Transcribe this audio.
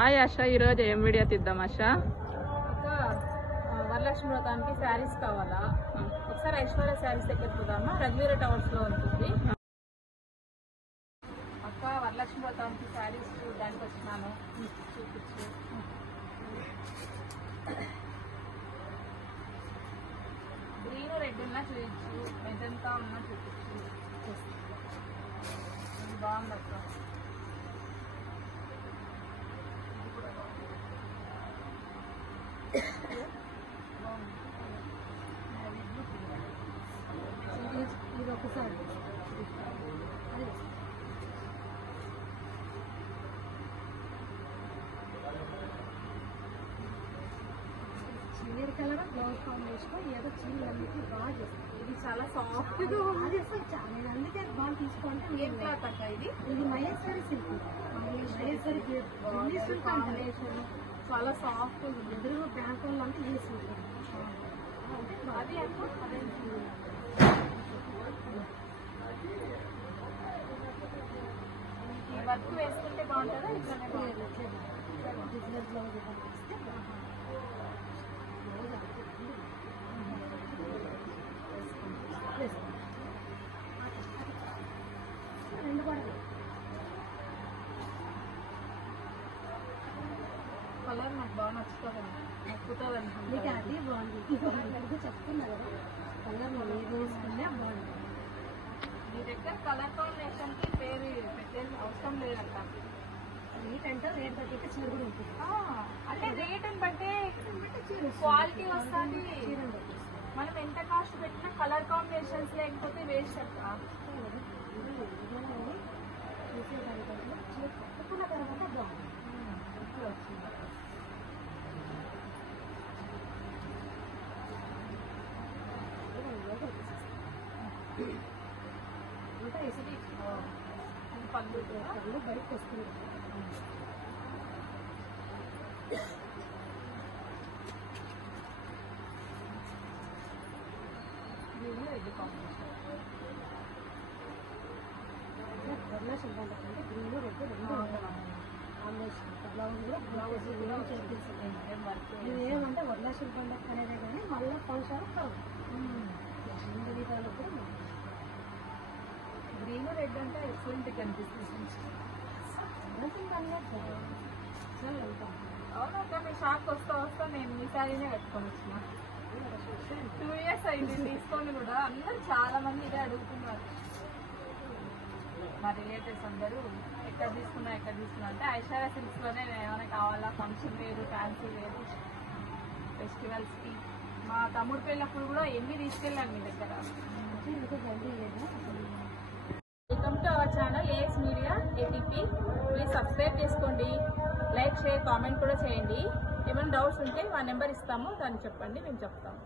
Hi ఆశ, ఈరోజు ఏం video తీద్దాం ఆశ? వరలక్ష్మి వ్రతానికి శారీస్ కావాలా? ఒకసారి ఐశ్వర్య శారీస్ దగ్గర పోదామా? రఘువీర టవర్స్ లో ఉంటుంది అక్క. వరలక్ష్మి వ్రతానికి శారీస్ చూడడానికి వచ్చినాను, చూపించు. గ్రీన్ రెడ్ ఉన్నా చూపించు, మెజంతా ఉన్నా చూపించు. ఇది బాగుంది అక్క. ఇది ఒకసారి చీర కలర్ బ్లౌజ్ కాంబినేషన్ ఏదో చీరలన్నిటి బాగా చేస్తాను. ఇది చాలా సాఫ్ట్ గా ఉంది. నేను అందుకే బాగా తీసుకుంటే ఏం క్లాత్ అక్క? ఇది మహేశ్వరి సిల్క్. మహేశ్వరి కాంబినేషన్ చాలా సాఫ్ట్ ఉంది. ఎదురు బ్యాంక్ వాళ్ళు అంటే చేసి ఉంటుంది. అది వర్క్ వేసుకుంటే బాగుంటుందా? ఇట్లానే బిజినెస్ బ్లౌజ్ రెండు కూడా కలర్ నాకు బాగా నచ్చుతుంది, నచ్చుతుంది అనుకుంటుంది. అది బాగుంది చెప్తున్నా కదా, కలర్ మనం ఏది వేసుకున్నా బాగుంది. మీ దగ్గర కలర్ కాంబినేషన్ కి పేరు పెట్టేది అవసరం లేదంట. రేట్ అంటే రేట్ బట్టి చీర కూడా ఉంటుంది. అంటే రేటుని బట్టే క్వాలిటీ వస్తుంది. మనం ఎంత కాస్ట్ పెట్టినా కలర్ కాంబినేషన్స్ లేకపోతే వేస్ట్ అక్క. కట్టుకున్న తర్వాత బాగుంది. అంతా ఇసుడి పళ్ళు బయటకు వస్తుంది. రెడ్ కాంబినేషన్ వరలక్ష్మి అంటే గ్రీన్ రెడ్ రెండు కాంబినేషన్. బ్లౌజ్ కూడా బ్లౌజ్ ఏమంటే వరలక్ష్మి పండుగ అనేదే కానీ మళ్ళీ ఫంక్షన్ కాదు. రెండు విధాలు కూడా గ్రీన్ రెడ్ అంటే ఎక్సలెంట్ కనిపిస్తుంది. అవునక్క, మీ షాప్కి వస్తా నేను మీ శారీనే కట్టుకొని వచ్చిన. 2 years అయింది తీసుకొని కూడా. అందరూ చాలా మంది ఇదే అడుగుతున్నారు. మా రిలేటివ్స్ అందరూ ఎక్కడ తీసుకున్నా అంటే ఐశ్వర్య సిల్క్స్ లోనే ఏమైనా కావాలా, ఫంక్షన్ వేరు, ఫ్యాన్సీ వేరు, ఫెస్టివల్స్ కి. మా తమ్ముడు పెళ్ళప్పుడు కూడా ఎన్ని తీసుకెళ్ళాను మీ దగ్గర. Welcome to our channel AS media ATP. Please subscribe చేసుకోండి, లైక్, షేర్, కామెంట్ కూడా చేయండి. ఏమైనా డౌట్స్ ఉంటే మా నెంబర్ ఇస్తాము, దాన్ని చెప్పండి, మేము చెప్తాము.